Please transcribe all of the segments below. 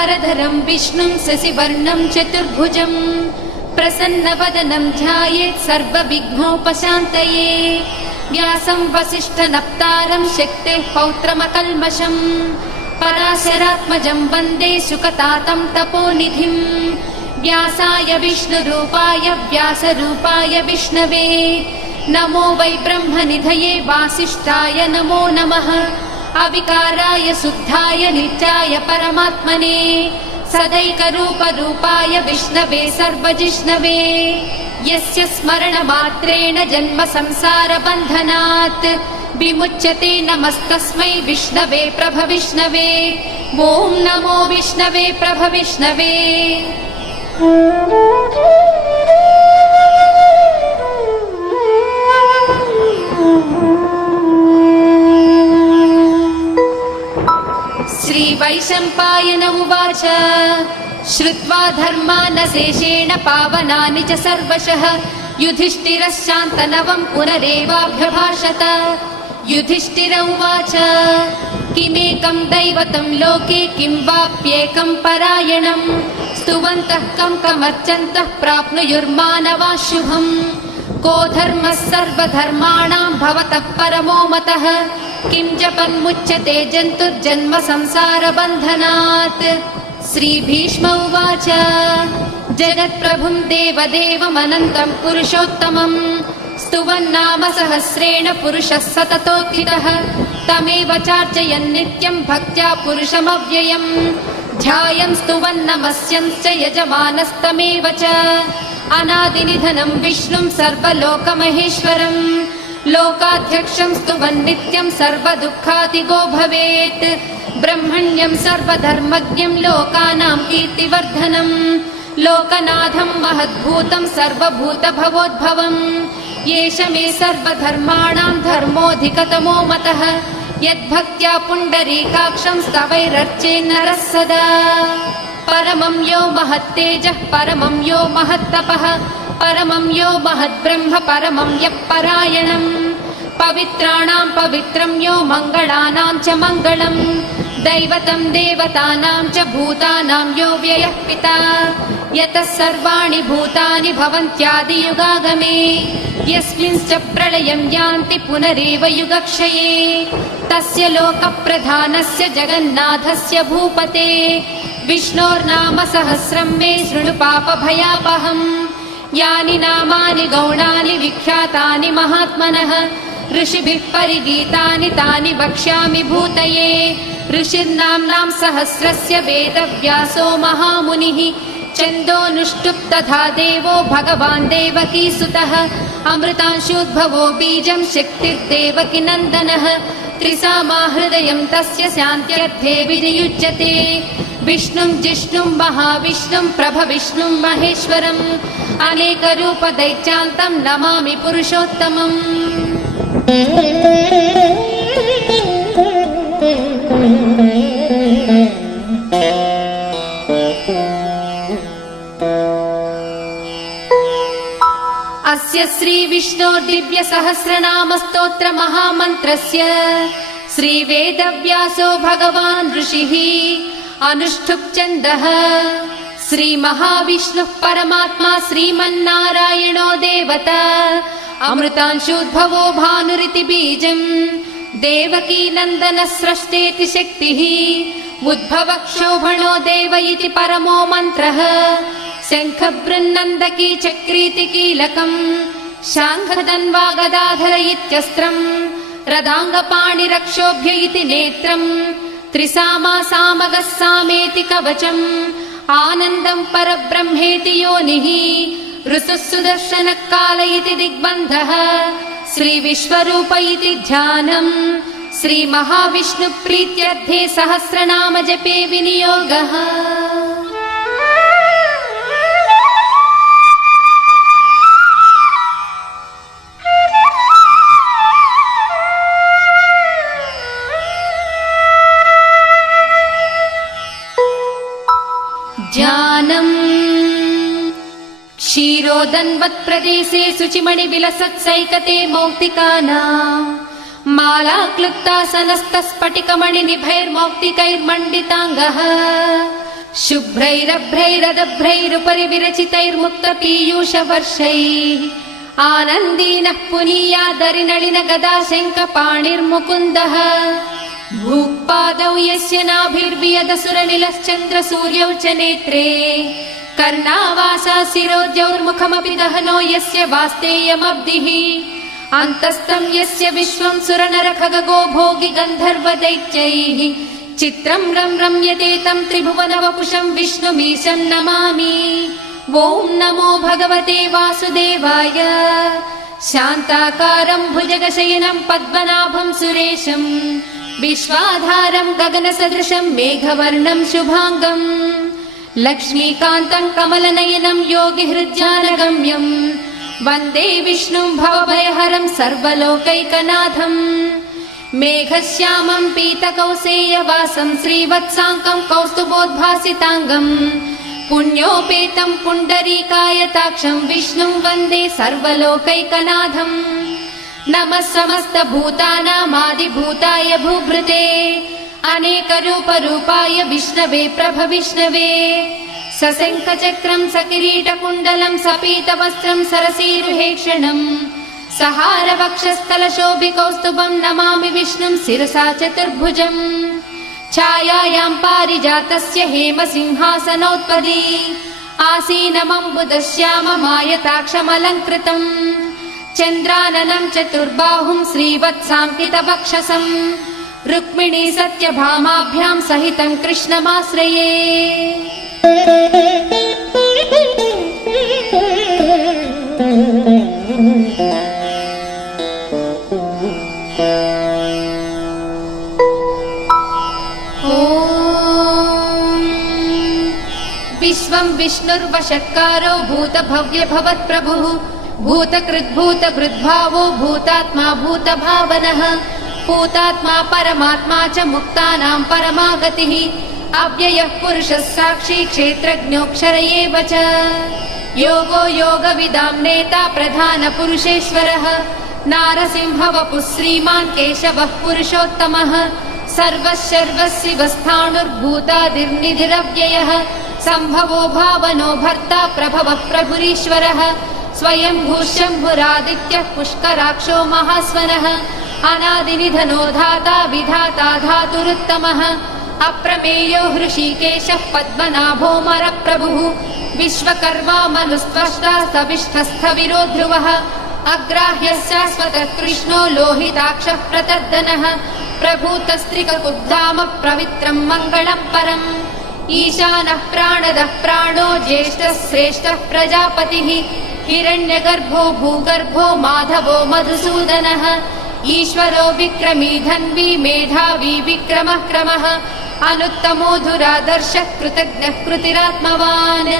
शुक्लाम्बरधरं विष्णुं शशिवर्णं चतुर्भुजं प्रसन्नवदनं ध्यायेत् सर्वविघ्नोपशान्तये। व्यासं वसिष्ठनप्तारं शक्तेः पौत्रमकल्मषं पराशरात्मजं वन्दे शुकतातं तपोनिधिं। व्यासाय विष्णुरूपाय व्यासरूपाय विष्णवे नमो वै ब्रह्मनिधये वासिष्ठाय नमो नमः। अविकाराय शुद्धाय नित्याय परमात्मने सदैकरूपरूपाय विष्णवे सर्वजिष्णवे यस्य स्मरणमात्रेण जन्म संसारबन्धनात् विमुच्यते नमस्तस्मै विष्णवे प्रभविष्णवे। ॐ नमो विष्णवे प्रभविष्णवे। श्रीवैशम्पायन उवाच श्रुत्वा धर्मानशेषेण पावनानि च सर्वशः युधिष्ठिरश्शान्तनवं पुनरेवाभ्यभाषत। युधिष्ठिर उवाच किमेकं दैवतं लोके किं वाप्येकं परायणं स्तुवन्तः कं कमर्चन्तः प्राप्नुयुर्मानवाः शुभम्। को धर्मः सर्वधर्माणां भवतः परमो मतः किं जपन्मुच्यते जन्तुर्जन्म संसारबन्धनात्। श्रीभीष्म उवाच जगत्प्रभुं देवदेवमनन्तं पुरुषोत्तमं स्तुवन्नाम सहस्रेण पुरुषः सततोत्थितः तमेव चार्चयन् नित्यं भक्त्या पुरुषमव्ययम् ध्यायन् स्तुवन्नमस्यंश्च यजमानस्तमेव च। अनादिनिधनं विष्णुं सर्वलोकमहेश्वरं लोकाध्यक्षं स्तुवन् नित्यं सर्वदुःखातिगो भवेत्। ब्रह्मण्यं सर्वधर्मज्ञं लोकानां कीर्तिवर्धनं लोकनाथं महद्भूतं सर्वभूतभवोद्भवम्। एष मे सर्वधर्माणां धर्मोऽधिकतमो मतः यद्भक्त्या पुण्डरीकाक्षं स्तवैरर्चेन्नरः सदा। परमं यो महत्तेजः परमं यो महत्तपः परमं यो महद्ब्रह्म परमं यः परायणम्। पवित्राणां पवित्रं यो मङ्गलानां च मङ्गलं दैवतं देवतानां च भूतानां यो व्ययः पिता। यतः सर्वाणि भूतानि भवन्त्यादियुगागमे यस्मिंश्च प्रलयं यान्ति पुनरेव युगक्षये तस्य लोकप्रधानस्य जगन्नाथस्य भूपते विष्णोर्नाम सहस्रं मे शृणु पापभयापहम्। यानि नामानि गौणानि विख्यातानि महात्मनः ऋषिभिः परिगीतानि तानि वक्ष्यामि भूतये। ऋषिर्नाम्नां सहस्रस्य वेदव्यासो महामुनिः छन्दोनुष्टुप् तथा देवो भगवान् देवकीसुतः अमृतांशूद्भवो बीजं शक्तिर्देवकी नन्दनः त्रिसामा हृदयं तस्य शान्त्यर्थे विनियुज्यते। विष्णुं जिष्णुं महाविष्णुं प्रभविष्णुं महेश्वरम् अनेकरूपदैत्यान्तं नमामि पुरुषोत्तमम्। अस्य श्रीविष्णोर्दिव्यसहस्रनामस्तोत्र महामन्त्रस्य श्रीवेदव्यासो भगवान् ऋषिः अनुष्ठुप् छन्दः। श्रीमहाविष्णुः परमात्मा श्रीमन्नारायणो देवता अमृतांशूद्भवो भानुरिति बीजम् देवकी नन्दनः स्रष्टेति शक्तिः उद्भवक्षोभणो देव इति परमो मन्त्रः शङ्खबृन्नन्दकी चक्रीति कीलकम् शाङ्खधन्वा गदाधर इत्यस्त्रम् रदाङ्गपाणिरक्षोभ्य इति नेत्रम् त्रिसामा सामगः सामेति कवचम् आनन्दं परब्रह्मेति योनिः ऋसुः सुदर्शनः काल इति दिग्बन्धः श्रीविश्वरूप इति ध्यानम् श्रीमहाविष्णुप्रीत्यर्थे सहस्रनाम जपे विनियोगः। ध्यानम् क्षीरोदन्वत्प्रदेशे शुचिमणिविलसत्सैकते मौक्तिकानाम् मालाक्लुप्तासनस्तस्फटिकमणिनिभैर्मौक्तिकैर्मण्डिताङ्गः शुभ्रैरभ्रैरदभ्रैरुपरि विरचितैर्मुक्तपीयूषवर्षैः आनन्दीनः पुनीयादरिनलिन गदा शङ्खपाणिर्मुकुन्दः भूपादौ यस्य नाभिर्वियदसुरनिलश्चन्द्रसूर्यौ च नेत्रे कर्णावासा शिरोद्यौर्मुखमपि दहनो यस्य वास्तेयमब्धिः अन्तस्थं यस्य विश्वं सुरनरखगो भोगि गन्धर्वदैत्यैः चित्रं रम्यते तं त्रिभुवनवपुषं विष्णुमीशं नमामि। ॐ नमो भगवते वासुदेवाय। शान्ताकारं भुजगशयनं पद्मनाभं सुरेशं विश्वाधारं गगनसदृशं मेघवर्णं शुभाङ्गं लक्ष्मीकान्तं कमलनयनं योगिहृद्यानगम्यं वन्दे विष्णुं भवभयहरं सर्वलोकैकनाथं मेघश्यामं पीतकौसेयवासं श्रीवत्साङ्कं कौस्तुभोद्भासिताङ्गं पुण्योपेतं पुण्डरीकायताक्षं विष्णुं वन्दे सर्वलोकैकनाथम्। नमः समस्तभूतानामादिभूताय भूभृते अनेकरूपरूपाय विष्णवे प्रभविष्णवे सशङ्खचक्रं सकिरीटकुण्डलं सपीतवस्त्रं सरसीरुहेक्षणम् सहारवक्षस्थलशोभिकौस्तुभं नमामि विष्णुं शिरसा चतुर्भुजम् छायायां पारिजातस्य हेमसिंहासनोत्पदी आसीनमम्बुदश्याममायताक्षमलङ्कृतम् चन्द्राननं चतुर्बाहुं श्रीवत्साङ्कितवक्षसं रुक्मिणी सत्यभामाभ्यां सहितं कृष्णमाश्रये। विश्वं विष्णुर्वषट्कारो भूतभव्यभवत्प्रभुः भूतकृद्भूतभृद्भावो भूतात्मा भूतभावनः भूतात्मा परमात्मा च मुक्तानां परमागतिः अव्ययः पुरुषः साक्षी क्षेत्रज्ञोऽक्षर एव च योगो योगविदां नेता प्रधानपुरुषेश्वरः नारसिंहवपुः श्रीमान् केशवः पुरुषोत्तमः सर्वशर्वशिवस्थाणुर्भूतादिर्निधिरव्ययः सम्भवो भावनो भर्ता प्रभवः प्रभुरीश्वरः स्वयंभू शम्भुरादित्यः पुष्कराक्षो महास्वनः अनादिनिधनो धाता विधाता धातुरुत्तमः अप्रमेयो हृषीकेशः पद्मनाभो मरप्रभुः विश्वकर्मा मनुस्त्वष्टा सविष्ठस्थविरो ध्रुवः अग्राह्यः शाश्वतः कृष्णो लोहिताक्षः प्रतर्दनः प्रभूतस्त्रिककुब्धाम पवित्रं मङ्गलं परम् ईशानः प्राणदः प्राणो ज्येष्ठः श्रेष्ठः प्रजापतिः हिरण्यगर्भो भूगर्भो माधवो मधुसूदनः ईश्वरो विक्रमी धन्वी मेधावी विक्रमः क्रमः अनुत्तमो धुरादर्शः कृतज्ञः कृतिरात्मवान्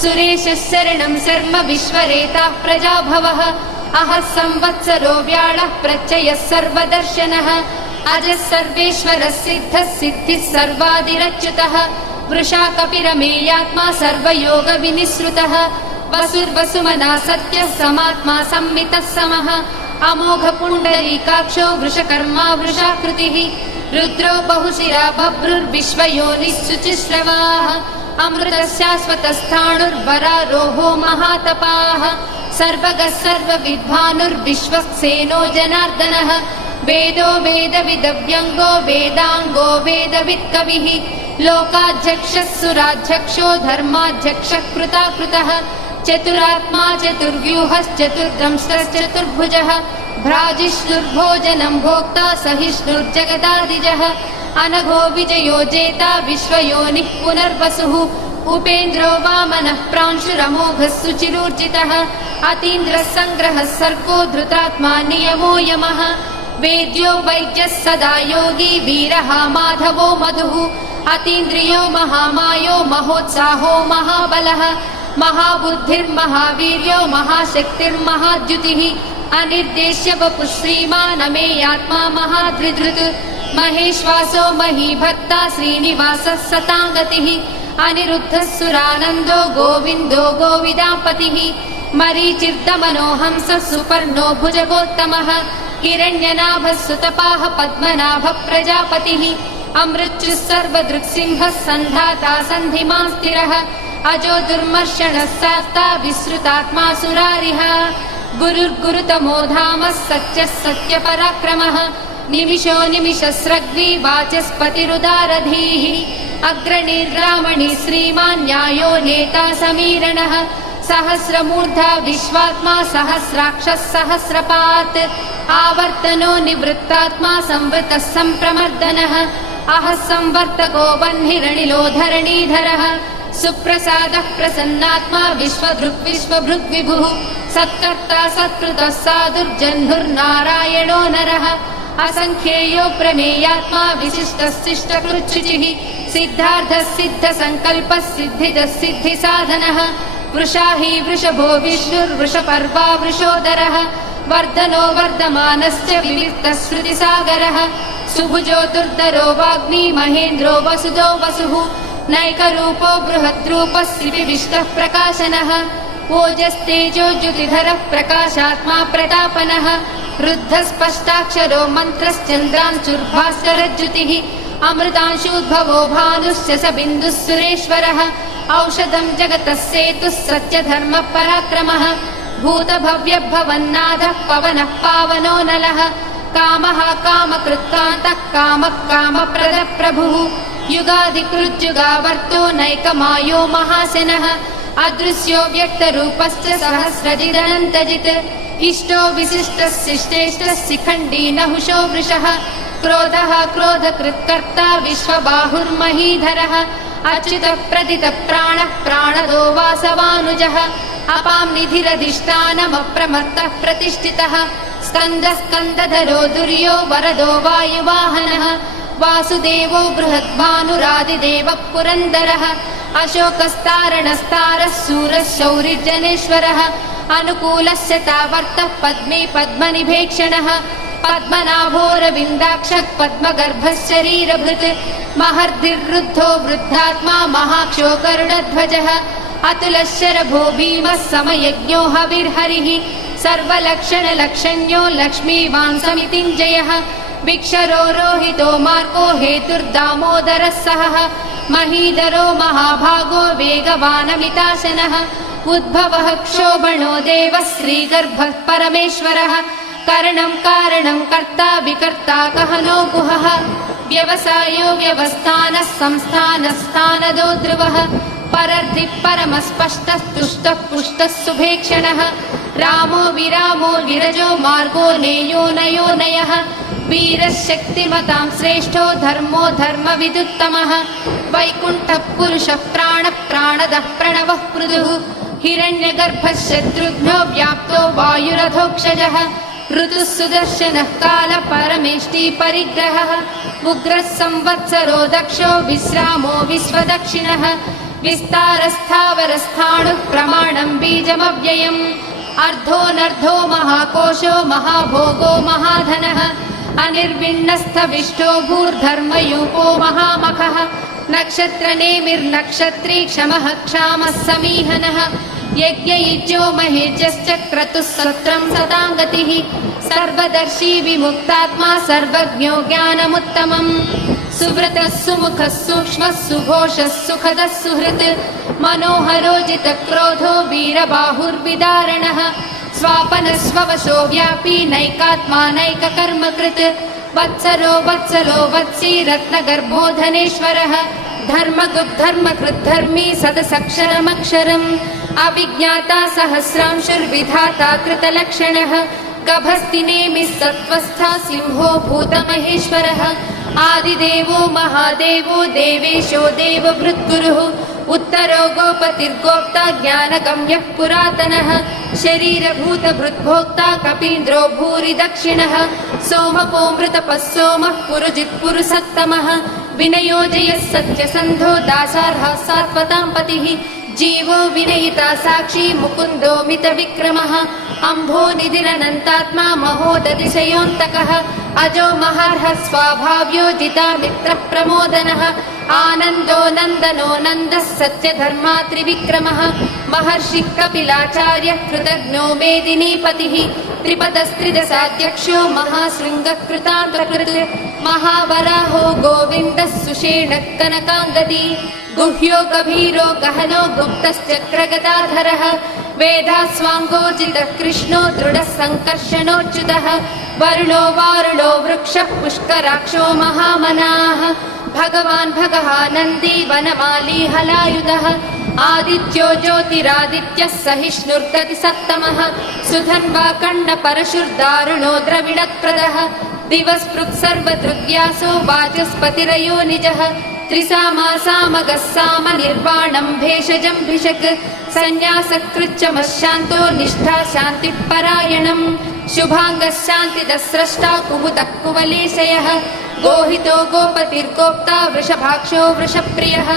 सुरेशः शरणं शर्म विश्वरेताः प्रजाभवः अहः संवत्सरो व्याळः प्रत्ययः सर्वदर्शनः अजः सर्वेश्वरः सिद्धः सिद्धिः सर्वादिरच्युतः वृषा कपिरमेयात्मा सर्वयोगविनिसृतः वसुर्वसुमना सत्यः समात्मा संमितः समः अमोघ पुण्डरीकाक्षो वृषकर्मा वृषाकृतिः रुद्रो बहुशिरा बभ्रुर्विश्वयोनिः शुचिश्रवाः अमृतः शाश्वतस्थाणुर्वरारोहो महातपाः सर्वगः सर्वविद्वानुर्विश्वक्सेनो जनार्दनः वेदो वेदविदव्यङ्गो वेदाङ्गो वेदवित्कविः लोकाध्यक्षः सुराध्यक्षो धर्माध्यक्षः कृताकृतः चतुरात्मा चतुर्व्यूहश्चतुर्दंष्टश्चतुर्भुजः भ्राजिष्णुर्भोजनं भोक्ता सहिष्णुर्जगदादिजः अनघो विजयो जेता विश्वयोनिः पुनर्वसुः उपेन्द्रो वामनः प्रांशुरमोघः सुचिरूर्जितः अतीन्द्रः सङ्ग्रहः सर्गो धृतात्मा नियमो यमः वेद्यो वैद्यः सदा योगी वीरः माधवो मधुः अतीन्द्रियो महामायो महोत्साहो महाबलः महाबुद्धिर्महावीर्यो महाशक्तिर्महाद्युतिः अनिर्देश्य वपुः श्रीमान् अमेयात्मा महाधृधृत् महेश्वासो महीभक्ता श्रीनिवासः सताङ्गतिः अनिरुद्धः सुरानन्दो गोविन्दो गोविदापतिः मरीचिर्दमनो हंसः सुपर्णो भुजगोत्तमः हिरण्यनाभः सुतपाः पद्मनाभः प्रजापतिः अमृत्युः सर्वदृक्सिंहः सन्धाता सन्धिमान् स्थिरः अजो दुर्मर्षणः शास्ता विश्रुतात्मा सुरारिः गुरुर्गुरुतमो धामः सत्यः सत्यपराक्रमः निमिषो निमिषस्रग्वी वाचस्पतिरुदारधीः अग्रणीर्रामणि श्रीमान् न्यायो नेता समीरणः सहस्रमूर्धा विश्वात्मा सहस्राक्षः सहस्रपात् आवर्तनो निवृत्तात्मा संवृतः सम्प्रमर्दनः अहः संवर्तको वह्निरनिलो धरणीधरः सुप्रसादः प्रसन्नात्मा विश्वदृक् विश्वभृग्विभुः सत्कर्ता सत्कृतः साधुर्जह्नुर्नारायणो नरः असंख्येयो प्रमेयात्मा विशिष्टः शिष्टकृच्छुचिः सिद्धार्थः सिद्धसङ्कल्पः सिद्धिदः सिद्धिसाधनः वृषा हि वृषभो विष्णुर्वृषपर्वा वृषोदरः वर्धनो वर्धमानश्च विविक्तः श्रुतिसागरः सुभुजो दुर्धरो वाग्मी महेन्द्रो वसुदो वसुः नैकरूपो बृहद्रूपः श्रीविष्टः प्रकाशनः ओजस्तेजो ज्युतिधरः प्रकाशात्मा प्रतापनः रुद्धस्पष्टाक्षरो मन्त्रश्चन्द्रांशुर्भास्करज्युतिः अमृतांशूद्भवो भानुश्च स बिन्दुः सुरेश्वरः औषधं जगतः सेतुः सत्यधर्मपराक्रमः भूतभव्यभवन्नाथः पवनः पावनो नलः कामः कामकृत्कान्तः कामः कामप्रदप्रभुः युगादिकृज्जुगावर्तो नैकमायो महाशनः अदृश्यो व्यक्तरूपश्च सहस्रजिदनन्तजित् इष्टो विशिष्टः शिष्टेष्टः शिखण्डी नहुषो वृषः क्रोधः क्रोधकृत्कर्ता विश्वबाहुर्महीधरः अच्युतः प्रदितः प्राणः प्राणदो वासवानुजः अपां निधिरधिष्ठानमप्रमत्तः प्रतिष्ठितः स्कन्दः स्कन्दधरो दुर्यो वरदो वायुवाहनः वासुदेवो बृहद्भानुरादिदेवः पुरन्दरः अशोकस्तारणस्तारः शूरः शौरिर्जनेश्वरः अनुकूलस्य तावर्तः पद्मे पद्मनिभेक्षणः पद्मनाभोरविन्दाक्षः पद्मगर्भः शरीरभृत् महर्धिर्वृद्धो वृद्धात्मा महाक्षो गरुडध्वजः अतुलः शरभो भीमः समयज्ञो हविर्हरिः सर्वलक्षणलक्षण्यो लक्ष्मीवान् समितिञ्जयः विक्षरो रोहितो मार्गो हेतुर्दामोदरः सहः महीधरो महाभागो वेगवानमिताशनः उद्भवः क्षोभणो देवः श्रीगर्भः परमेश्वरः करणं कारणं कर्ता विकर्ता कहनो गुहः व्यवसायो व्यवस्थानः संस्थानस्थानदो ध्रुवः परर्धिः परमस्पष्टः तुष्टः पुष्टः सुभेक्षणः रामो विरामो विरजो मार्गो नेयो नयो नयः वीरः शक्तिमतां श्रेष्ठो धर्मो धर्मविदुत्तमः वैकुण्ठः पुरुषः प्राणः प्राणदः प्रणवः पृथुः हिरण्यगर्भः शत्रुघ्नो व्याप्तो वायुरथोक्षजः ऋतुः सुदर्शनः कालः परमेष्टि परिग्रहः उग्रः संवत्सरो दक्षो विश्रामो विश्वदक्षिणः विस्तारस्थावरस्थाणुः प्रमाणं बीजमव्ययम् अर्धोऽनर्धो महाकोशो महाभोगो महाधनः अनिर्विण्णस्थविष्टो भूर्धर्मयूपो महामखः नक्षत्रनेमिर्नक्षत्री क्षमः क्षामः समीहनः यज्ञयुज्यो महेज्यश्च क्रतुः सत्रं सतां गतिः सर्वदर्शी विमुक्तात्मा सर्वज्ञो ज्ञानमुत्तमम् सुव्रतः सुमुखः सूक्ष्मः सुघोषः सुखदः सुहृत् मनोहरोजितक्रोधो वीरबाहुर्विदारणः स्वापनस्ववशो व्यापी नैकात्मा नैककर्मकृत् वत्सरो वत्सलो वत्सी रत्नगर्भो धनेश्वरः धर्मकृद्धर्मी सदसक्षरमक्षरम् अविज्ञाता सहस्रांशुर्विधाता कृतलक्षणः गभस्तिनेमिः सत्त्वस्था सिंहो भूतमहेश्वरः आदिदेवो महादेवो देवेशो देवभृद्गुरुः उत्तरो गोपतिर्गोप्ता ज्ञानगम्यः पुरातनः शरीरभूतभृद्भोक्ता कपीन्द्रो भूरि दक्षिणः सोमपोऽमृतपः सोमः पुरुजित्पुरुषत्तमः विनयोजयः सत्यसन्धो दासार्हः सात्वतां पतिः जीवो विनयिता साक्षी मुकुन्दो मितविक्रमः अम्भो निधिरनन्तात्मा महोदतिशयोऽन्तकः अजो महार्हः स्वाभाव्यो जिता मित्रप्रमोदनः आनन्दो नन्दनो नन्दः सत्यधर्मा त्रिविक्रमः महर्षिः कपिलाचार्यः कृतघ्नो मेदिनीपतिः त्रिपदस्त्रिदशाध्यक्षो महाशृङ्गः कृतान्तकृत् महावराहो गोविन्दः सुषेणः कनकाङ्गदी गुह्यो गभीरो गहनो गुप्तश्चक्रगदाधरः वेदास्वाङ्गोचितः कृष्णो दृढः सङ्कर्षणोच्युतः वरुणो वारुणो वृक्षः पुष्कराक्षो महामनाः भगवान् भगः नन्दी वनमाली हलायुधः आदित्यो ज्योतिरादित्यः सहिष्णुर्गतिसत्तमः सुधन्वा कण्डपरशुर्दारुणो द्रविणप्रदः दिवस्पृक् सर्वदृग्व्यासो वाचस्पतिरयो निजः त्रिसामा सामगः साम निर्वाणं भेषजं भिषक् सन्न्यासकृच्चमशान्तो निष्ठा शान्तिः परायणम् शुभाङ्गः शान्तिदः स्रष्टा कुमुदः कुवलेशयः गोहितो गोपतिर्गोप्ता वृषभाक्षो वृषप्रियः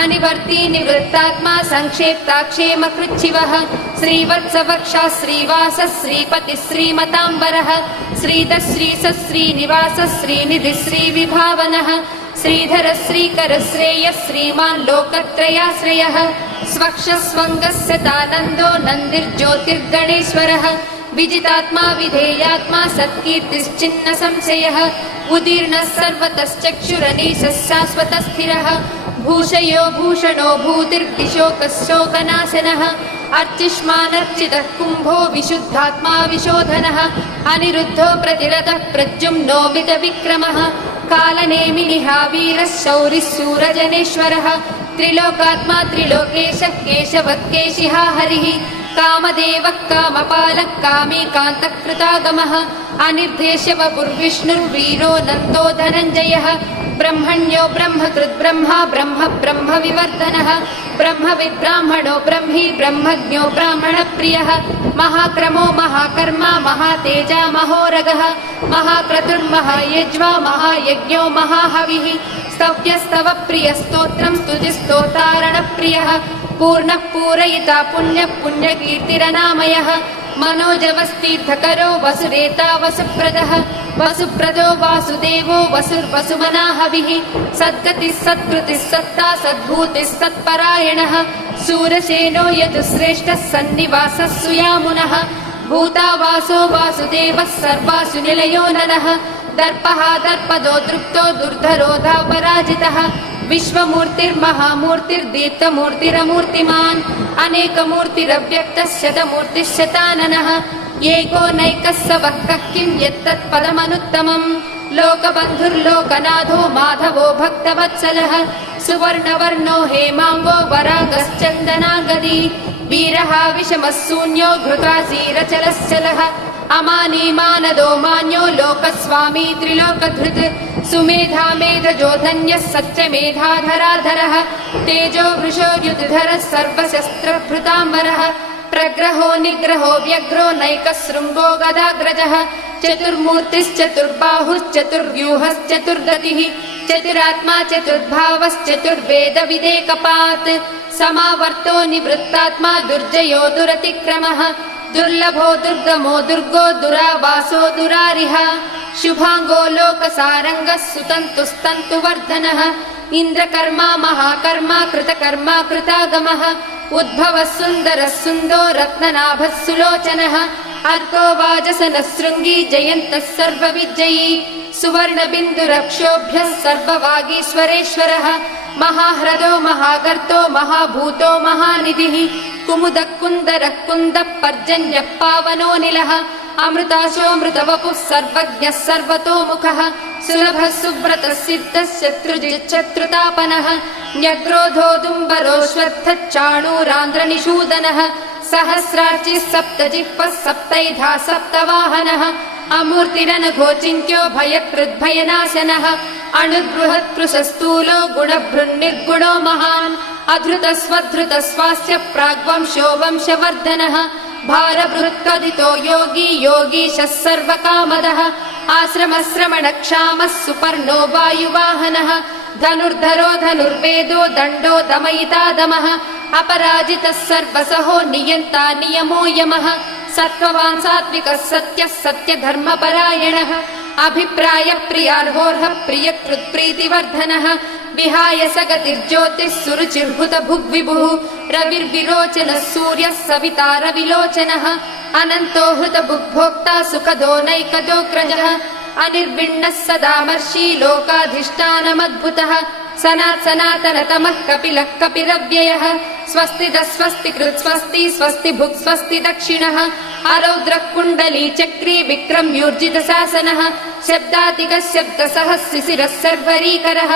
अनिवर्ती निवृत्तात्मा संक्षेप्ताक्षेमकृच्छिवः श्रीवत्सवक्षा श्रीवासः श्रीपतिः श्रीमताम्बरः श्रीधः श्रीसः श्रीनिवासः श्रीनिधिः श्रीविभावनः श्रीधर श्रीकर श्रेयः श्रीमान् लोकत्रयाश्रयः स्वक्षस्वङ्गस्य तानन्दो नन्दिर्ज्योतिर्गणेश्वरः विजितात्मा विधेयात्मा सत्कीर्तिश्चिन्न संशयः उदीर्णः सर्वतश्चक्षुरनीशः शाश्वतः स्थिरः भूषयो भूषणो भूतिर्दिशोकः शोकनाशनः अर्चिष्मानर्चितः कुम्भो विशुद्धात्मा विशोधनः अनिरुद्धो प्रतिरतः प्रद्युम्नो मितविक्रमः कालनेमिनिः वीरः शौरिः शूरजनेश्वरः त्रिलोकात्मा त्रिलोकेशः केशवः केशिहा हरिः कामदेवः कामपालः कामीकान्तः कृतागमः अनिर्देश्य वपुर्विष्णुर्वीरो नन्दो धनञ्जयः ब्रह्मण्यो ब्रह्मकृत् ब्रह्मा ब्रह्म ब्रह्मविवर्धनः ब्रह्मविद्ब्राह्मणो ब्रह्मी ब्रह्मज्ञो ब्राह्मणप्रियः महाक्रमो महाकर्मा महातेजा महोरगः महाक्रतुर्महायज्वा महायज्ञो महाहविः स्तव्यस्तव प्रियस्तोत्रं स्तुतिस्तोतारणप्रियः पूर्णः पूरयिता पुण्यः पुण्यकीर्तिरनामयः मनोजवस्तीर्थकरो वसुरेता वसुप्रदः वसुप्रदो वासुदेवो वसुर्वसुमनाहविः सद्गतिः सत्कृतिः सत्ता सद्भूतिः सत्परायणः शूरसेनो यदुश्रेष्ठः सन्निवासः सुयामुनः भूतावासो वासुदेवः सर्वासु निलयो नरः दर्पः दर्पदो दृप्तो दुर्धरो पराजितः विश्वमूर्तिर्महामूर्तिर्दीप्तमूर्तिरमूर्तिमान् अनेकमूर्तिरव्यक्तः शतमूर्तिः शताननः एको नैकः स वक्कः किं यत्तत्पदमनुत्तमम् लोकबन्धुर्लोकनाथो माधवो भक्तवत्सलः सुवर्णवर्णो हेमाङ्गो वरागश्चन्दनागदी वीरः विषमः शून्यो घृतासीरचलश्चलः अमानी मानदो मान्यो लोकस्वामी त्रिलोकधृत् सुमेधा मेधजो धन्यः सत्यमेधाधराधरः तेजो वृषो युधरः सर्वशस्त्रभृताम्बरः प्रग्रहो निग्रहो व्यग्रो नैकशृङ्गो गदाग्रजः चतुर्मूर्तिश्चतुर्बाहुश्चतुर्व्यूहश्चतुर्गतिः चतुरात्मा चतुर्भावश्चतुर्वेदविदेकपात् समावर्तो निवृत्तात्मा दुर्जयो दुरतिक्रमः दुर्लभो दुर्गमो दुर्गो दुरावासो दुरारिः शुभाङ्गो लोकसारङ्गः सुतन्तुस्तन्तुवर्धनः इन्द्रकर्मा महाकर्मा कृतकर्मा कृतागमः उद्भवः सुन्दरः सुन्दो रत्ननाभः सुलोचनः अर्को वाजसनः शृङ्गी जयन्तः सर्वविजयी सुवर्णबिन्दुरक्षोभ्यः सर्ववागीश्वरेश्वरः महाह्रदो महागर्तो महाभूतो महानिधिः कुमुदः कुन्दरः कुन्दः पर्जन्यः पावनोऽनिलः अमृताशोऽमृतवपुः सर्वज्ञः सर्वतोमुखः सुलभः सुव्रतः सिद्धः शत्रुजिच्छत्रुतापनः न्यग्रोधोदुम्बरोऽश्वत्थश्चाणूरान्ध्रनिषूदनः सहस्रार्चिः सप्तजिह्वः सप्तैधा सप्तवाहनः अमूर्तिरनघोचिन्त्यो भयकृद्भयनाशनः अणुर्बृहत्कृशस्थूलो गुणभृन्निर्गुणो महान् अधृतस्वधृतस्वास्य प्राग्वंशो वंशवर्धनः भारभृत्कथितो योगी योगीशः सर्वकामदः आश्रमश्रमणक्षामः सुपर्णो वायुवाहनः धनुर्धरो धनुर्वेदो दण्डो दमयिता दमः अपराजितः सर्वसहो नियन्ता नियमो यमः सत्त्ववान् सात्विकः सत्यः सत्यधर्मपरायणः अभिप्राय प्रियार्होर्ह प्रियकृत्प्रीतिवर्धनः विहाय स गतिर्ज्योतिः सुरुचिर्हुत भुग्विभुः रविर्विरोचनः सूर्यः सविता रविलोचनः अनन्तो हृत भुग्भोक्ता सुखदो नैकदोऽग्रजः अनिर्विण्णः सदामर्षि लोकाधिष्ठानमद्भुतः सनातनतमः कपिलः कपिरव्ययः स्वस्तिदः स्वस्तिकृत् स्वस्ति स्वस्ति भुक् स्वस्ति दक्षिणः आरौद्रः कुण्डली चक्री विक्रम्यूर्जित शासनः शब्दातिकः शब्दसः शिशिरः सर्वरीकरः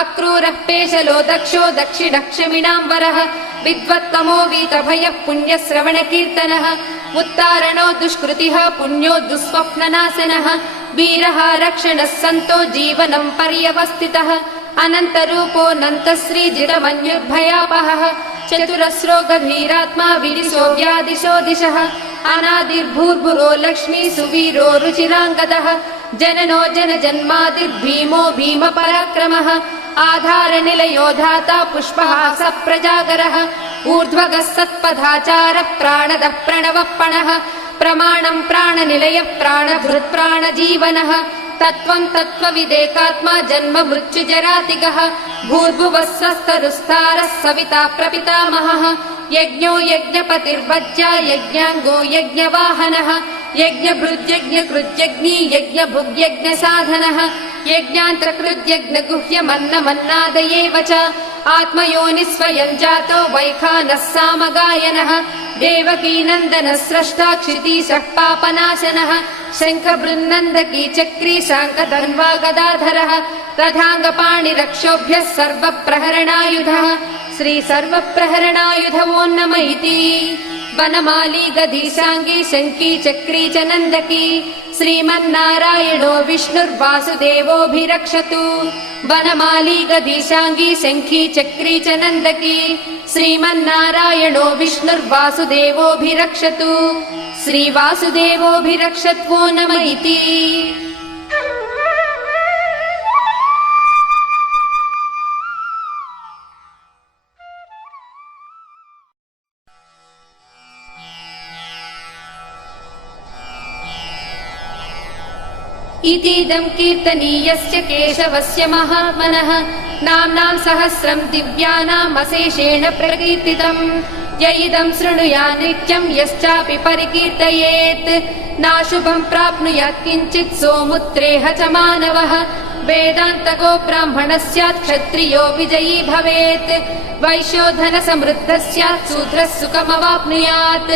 अक्रूरः पेशलो दक्षो दक्षिणः क्षमिणाम्बरः विद्वत्तमो वीतभयः पुण्यश्रवणकीर्तनः उत्तारणो दुष्कृतिः पुण्यो दुःस्वप्ननाशनः वीरः रक्षणः सन्तो जीवनं पर्यवस्थितः अनन्तरूपोऽनन्तश्रीजितमन्युर्भयापहः चतुरस्रोगधीरात्मा विदिशो व्यादिशो दिशः अनादिर्भूर्भुरो लक्ष्मी सुवीरो रुचिराङ्गदः जननो जनजन्मादिर्भीमो भीमपराक्रमः आधारनिलयो धाता पुष्पहास प्रजागरः ऊर्ध्वगः सत्पथाचारः प्राणदः प्रणवप्पणः प्रमाणम् प्राणनिलयः प्राणभृत् प्राणजीवनः तत्त्वम् तत्त्वविदेकात्मा जन्म मृत्युजरातिगः भूर्भुवः स्वस्तरुस्तारः सविता प्रपितामहः यज्ञो यज्ञपतिर्वज्या यज्ञाङ्गो यज्ञवाहनः यज्ञभृद्यज्ञकृत्यग्नी यज्ञभुग्यज्ञसाधनः यज्ञान्तकृद्यज्ञगुह्यमन्नमन्नादयेव च आत्मयोनिः स्वयं जातो वैखानः सामगायनः देवकीनन्दनः स्रष्टा क्षितीशः पापनाशनः शङ्खबृन्नन्दकी चक्री शाङ्खधन्वा गदाधरः रथाङ्गपाणिरक्षोभ्यः सर्वप्रहरणायुधः श्री सर्वप्रहरणायुध वो नम इति वनमाली गदीशाङ्गी शङ्की चक्री च नन्दकी श्रीमन्नारायणो विष्णुर्वासुदेवोऽभिरक्षतु वनमाली गदीशाङ्गी शङ्खी चक्री च नन्दकी श्रीमन्नारायणो विष्णुर्वासुदेवोऽभिरक्षतु श्रीवासुदेवोऽभिरक्षत्वो नम इति इतीदं कीर्तनीयस्य केशवस्य महात्मनः नाम्नां सहस्रं दिव्यानाम् अशेषेण प्रकीर्तितम् य इदं शृणुयात् नित्यं यश्चापि परिकीर्तयेत् नाशुभं प्राप्नुयात् किञ्चित् सोमुत्रेह च मानवः वेदान्तको ब्राह्मणः स्यात् क्षत्रियो विजयी भवेत् वैश्यो धनसमृद्धः स्यात् शूद्रः सुखमवाप्नुयात्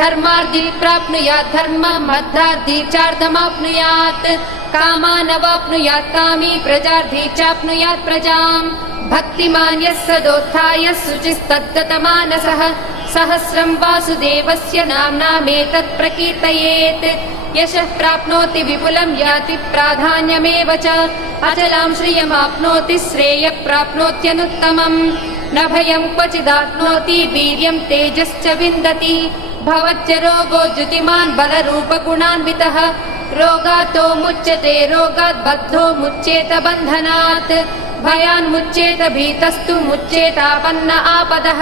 धर्मार्थी प्राप्नुयात् धर्मम् अर्थार्थी चार्थमाप्नुयात् कामानवाप्नुयात् कामी प्रजार्थी चाप्नुयात् प्रजाम् भक्तिमान् यः सदोत्थाय शुचिस्तद्गतमानसः सहस्रं वासुदेवस्य नाम्नामेतत् प्रकीर्तयेत् यशः प्राप्नोति विपुलं याति प्राधान्यमेव च अचलां श्रियमाप्नोति श्रेयः प्राप्नोत्यनुत्तमम् न भयं क्वचिदाप्नोति वीर्यं तेजश्च विन्दति भवच्च रोगो द्युतिमान् बलरूपगुणान्वितः रोगातो मुच्यते रोगात् बद्धो मुच्येत बन्धनात् भयान्मुच्येत भीतस्तु मुच्येतापन्न आपदः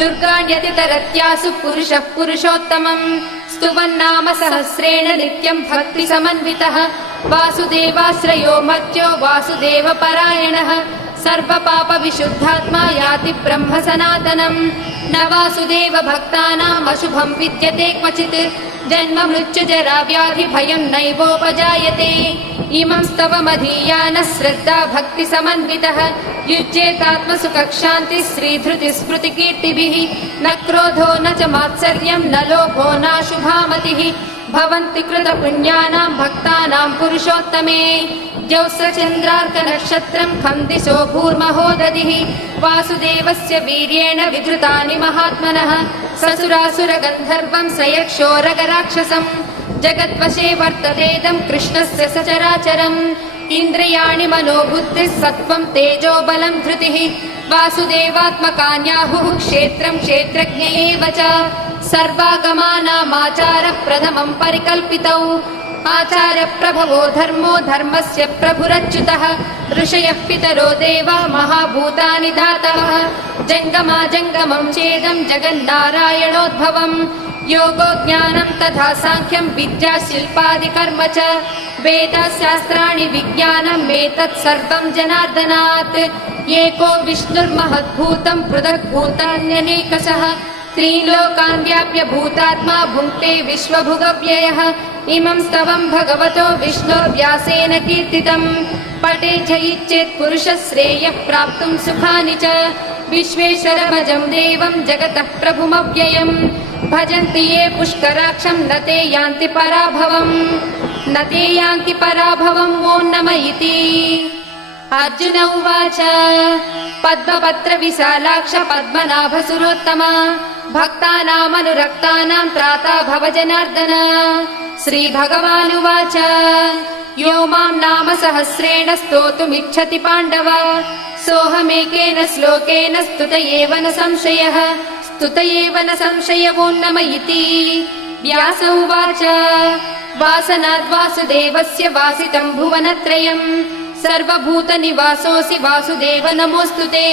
दुर्गाण्यतितरत्यासु पुरुषः पुरुषोत्तमम् स्तुवन्नाम सहस्रेण नित्यं भक्तिसमन्वितः वासुदेवाश्रयो मर्त्यो वासुदेवपरायणः सर्वपापविशुद्धात्मा याति ब्रह्म सनातनम् न वासुदेव भक्तानाम् अशुभं विद्यते क्वचित् जन्म मृत्युजरा व्याधि भयं नैवोपजायते इमं स्तवमधीयानः श्रद्धा भक्तिसमन्वितः युज्येतात्मसुखशान्तिः श्रीधृतिस्मृतिकीर्तिभिः न क्रोधो न च मात्सर्यं न लोभो नाशुभामतिः भवन्ति कृतपुण्यानां भक्तानां पुरुषोत्तमे द्यौस्रचन्द्रार्कनक्षत्रं खं दिशो भूर्महोदधिः वासुदेवस्य वीर्येण विधृतानि महात्मनः ससुरासुरगन्धर्वं सयक्षोरगराक्षसम् जगद्वशे वर्ततेदं कृष्णस्य सचराचरम् इन्द्रियाणि मनोबुद्धिः सत्त्वं तेजो बलं धृतिः वासुदेवात्मकान्याहुः क्षेत्रं क्षेत्रज्ञ एव च सर्वागमानामाचारप्रथमं परिकल्पितौ आचार्यप्रभवो धर्मो धर्मस्य प्रभुरच्युतः ऋषयः पितरो देवा महाभूतानि धातवः जङ्गमाजङ्गमं चेदं जगन्नारायणोद्भवम् योगो ज्ञानं तथा साङ्ख्यं विद्या शिल्पादिकर्म च वेदशास्त्राणि विज्ञानम् एतत् सर्वं जनार्दनात् एको विष्णुर्महद्भूतं पृथग्भूतान्यनेकशः त्रीलोकान् व्याप्य भूतात्मा भुङ्क्ते विश्वभुगव्ययः इमं स्तवं भगवतो विष्णुर्व्यासेन कीर्तितम् पठे च इच्छेत् पुरुषः श्रेयः प्राप्तुं सुखानि च विश्वेश्वरमजं देवं जगतः प्रभुमव्ययम् भजन्ति ये पुष्कराक्षं न ते यान्ति पराभवम् ॐ नमः इति। अर्जुन उवाच पद्मपत्र विशालाक्ष पद्मनाभसुरोत्तम भक्तानामनुरक्तानां त्राता भव जनार्दन। श्रीभगवानुवाच यो मां नाम सहस्रेण स्तोतुमिच्छति पाण्डव सोऽहमेकेन श्लोकेन स्तुत एव न संशय ॐ नमः इति। व्यास उवाच वासनाद्वासुदेवस्य वासितं भुवनत्रयम् सर्वभूतनिवासोऽसि वासुदेव नमोऽस्तु ते।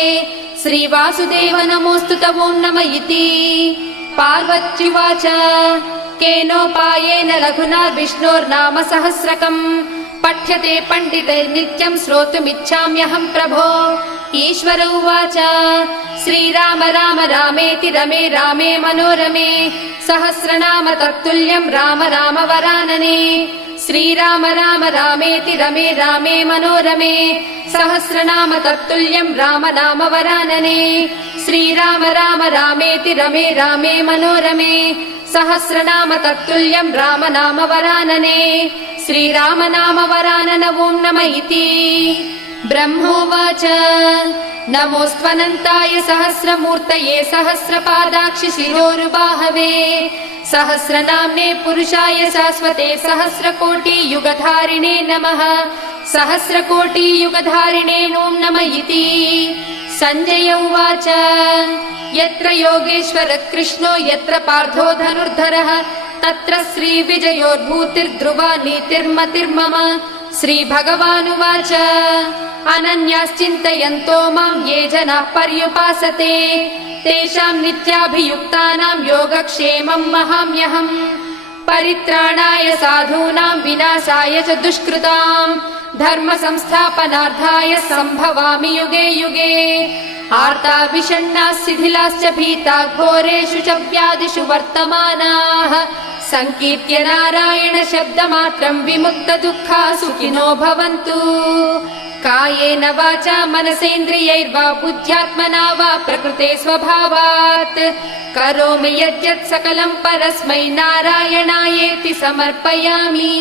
श्रीवासुदेव नमोऽस्तु ॐ नमः इति। पार्वत्युवाच केनोपायेन लघुना विष्णोर्नाम सहस्रकम् पठ्यते पण्डितैर्नित्यं श्रोतुमिच्छाम्यहं प्रभो। ईश्वर उवाच श्रीराम राम रामेति रमे रामे मनोरमे सहस्रनाम तत्तुल्यं राम राम वरानने। श्रीराम राम रामेति रमे रामे मनोरमे सहस्रनाम तत्तुल्यं राम नाम वरानने। श्रीराम राम रामेति रमे रामे मनोरमे सहस्रनाम तत्तुल्यं राम नाम वरानने। श्रीराम नाम वरानन ॐ नमः इति। ब्रह्मोवाच नमोऽस्त्वनन्ताय सहस्रमूर्तये सहस्रपादाक्षि शिरोरुबाहवे सहस्रनाम्ने पुरुषाय शाश्वते सहस्रकोटियुगधारिणे नमः। सहस्रकोटियुगधारिणे ॐ नमः इति। सञ्जय उवाच यत्र योगेश्वर कृष्णो यत्र पार्थो धनुर्धरः तत्र श्रीविजयोर्भूतिर्ध्रुवा नीतिर्मतिर्मम। श्रीभगवानुवाच अनन्याश्चिन्तयन्तो मां ये जनाः पर्युपासते तेषां नित्याभियुक्तानां योगक्षेमं वहाम्यहम्। परित्राणाय साधूनां विनाशाय च दुष्कृतां धर्म संस्थापनार्थाय सम्भवामि युगे युगे। आर्ता विषण्णाः शिथिलाश्च भीता घोरेषु च व्याधिषु वर्तमानाः संकीर्त्य नारायण शब्दमात्रं विमुक्त दुःखा सुखिनो भवन्तु। कायेन वाचा मनसेन्द्रियैर्वा बुद्ध्यात्मना वा प्रकृते स्वभावात् करोमि यद्यत् सकलं परस्मै नारायणायेति समर्पयामि।